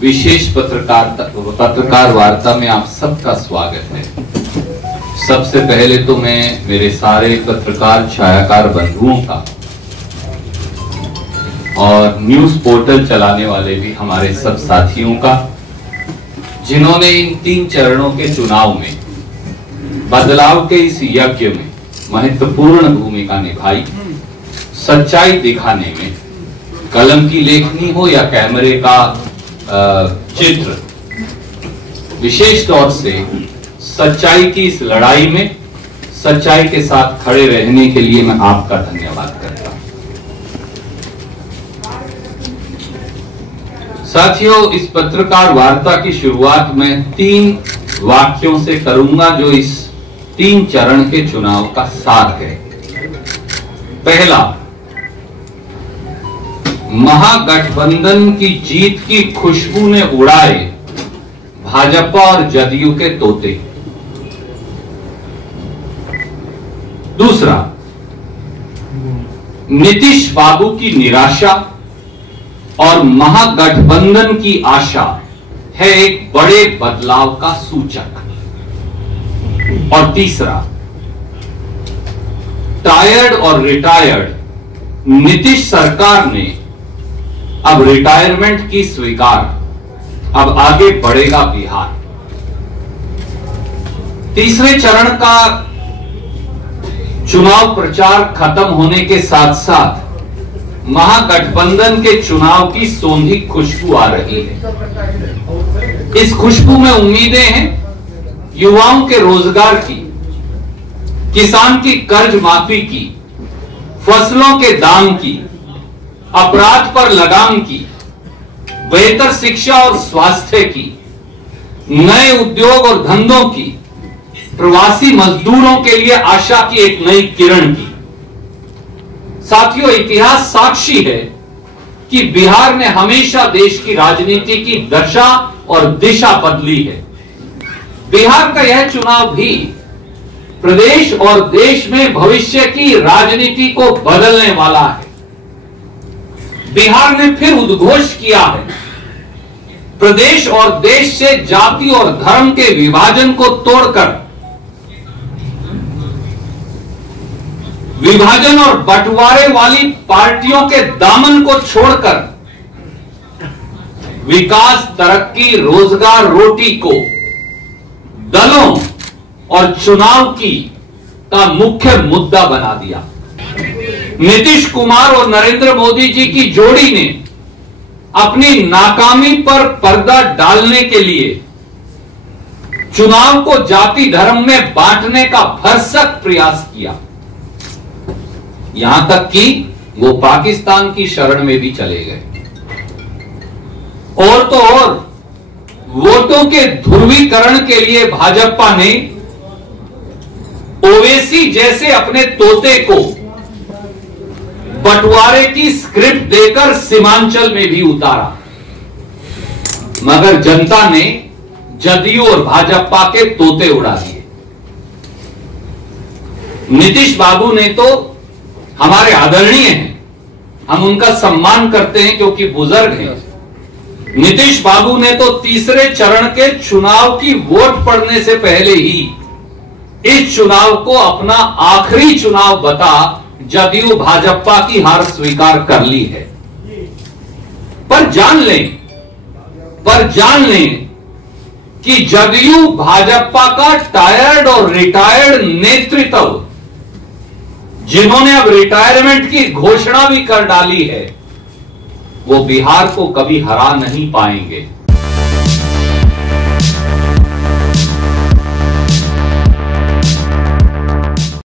विशेष पत्रकार वार्ता में आप सबका स्वागत है। सबसे पहले तो मैं मेरे सारे पत्रकार छायाकार बंधुओं का और न्यूज पोर्टल चलाने वाले भी हमारे सब साथियों का, जिन्होंने इन 3 चरणों के चुनाव में बदलाव के इस यज्ञ में महत्वपूर्ण भूमिका निभाई। सच्चाई दिखाने में कलम की लेखनी हो या कैमरे का चित्र, विशेष तौर से सच्चाई की इस लड़ाई में सच्चाई के साथ खड़े रहने के लिए मैं आपका धन्यवाद करता हूं। साथियों, इस पत्रकार वार्ता की शुरुआत मैं 3 वाक्यों से करूंगा जो इस 3 चरण के चुनाव का सार है। पहला, महागठबंधन की जीत की खुशबू ने उड़ाए भाजपा और जदयू के तोते। दूसरा, नीतीश बाबू की निराशा और महागठबंधन की आशा है एक बड़े बदलाव का सूचक। और तीसरा, टायर्ड और रिटायर्ड नीतीश सरकार ने अब रिटायरमेंट की स्वीकार, अब आगे बढ़ेगा बिहार। तीसरे चरण का चुनाव प्रचार खत्म होने के साथ साथ महागठबंधन के चुनाव की सौंधी खुशबू आ रही है। इस खुशबू में उम्मीदें हैं युवाओं के रोजगार की, किसान की कर्ज माफी की, फसलों के दाम की, अपराध पर लगाम की, बेहतर शिक्षा और स्वास्थ्य की, नए उद्योग और धंधों की, प्रवासी मजदूरों के लिए आशा की एक नई किरण की। साथियों, इतिहास साक्षी है कि बिहार ने हमेशा देश की राजनीति की दशा और दिशा बदली है। बिहार का यह चुनाव भी प्रदेश और देश में भविष्य की राजनीति को बदलने वाला है। बिहार ने फिर उद्घोष किया है, प्रदेश और देश से जाति और धर्म के विभाजन को तोड़कर, विभाजन और बंटवारे वाली पार्टियों के दामन को छोड़कर विकास, तरक्की, रोजगार, रोटी को दलों और चुनाव की का मुख्य मुद्दा बना दिया। नीतीश कुमार और नरेंद्र मोदी जी की जोड़ी ने अपनी नाकामी पर पर्दा डालने के लिए चुनाव को जाति धर्म में बांटने का भरसक प्रयास किया। यहां तक कि वो पाकिस्तान की शरण में भी चले गए। और तो और वोटों के ध्रुवीकरण के लिए भाजपा ने ओवैसी जैसे अपने तोते को बंटवारे की स्क्रिप्ट देकर सीमांचल में भी उतारा, मगर जनता ने जदयू और भाजपा के तोते उड़ा दिए। नीतीश बाबू ने तो हमारे आदरणीय हैं, हम उनका सम्मान करते हैं क्योंकि बुजुर्ग हैं। नीतीश बाबू ने तो तीसरे चरण के चुनाव की वोट पड़ने से पहले ही इस चुनाव को अपना आखिरी चुनाव बता जदयू भाजपा की हार स्वीकार कर ली है। पर जान लें कि जदयू भाजपा का टायर्ड और रिटायर्ड नेतृत्व, जिन्होंने अब रिटायरमेंट की घोषणा भी कर डाली है, वो बिहार को कभी हरा नहीं पाएंगे।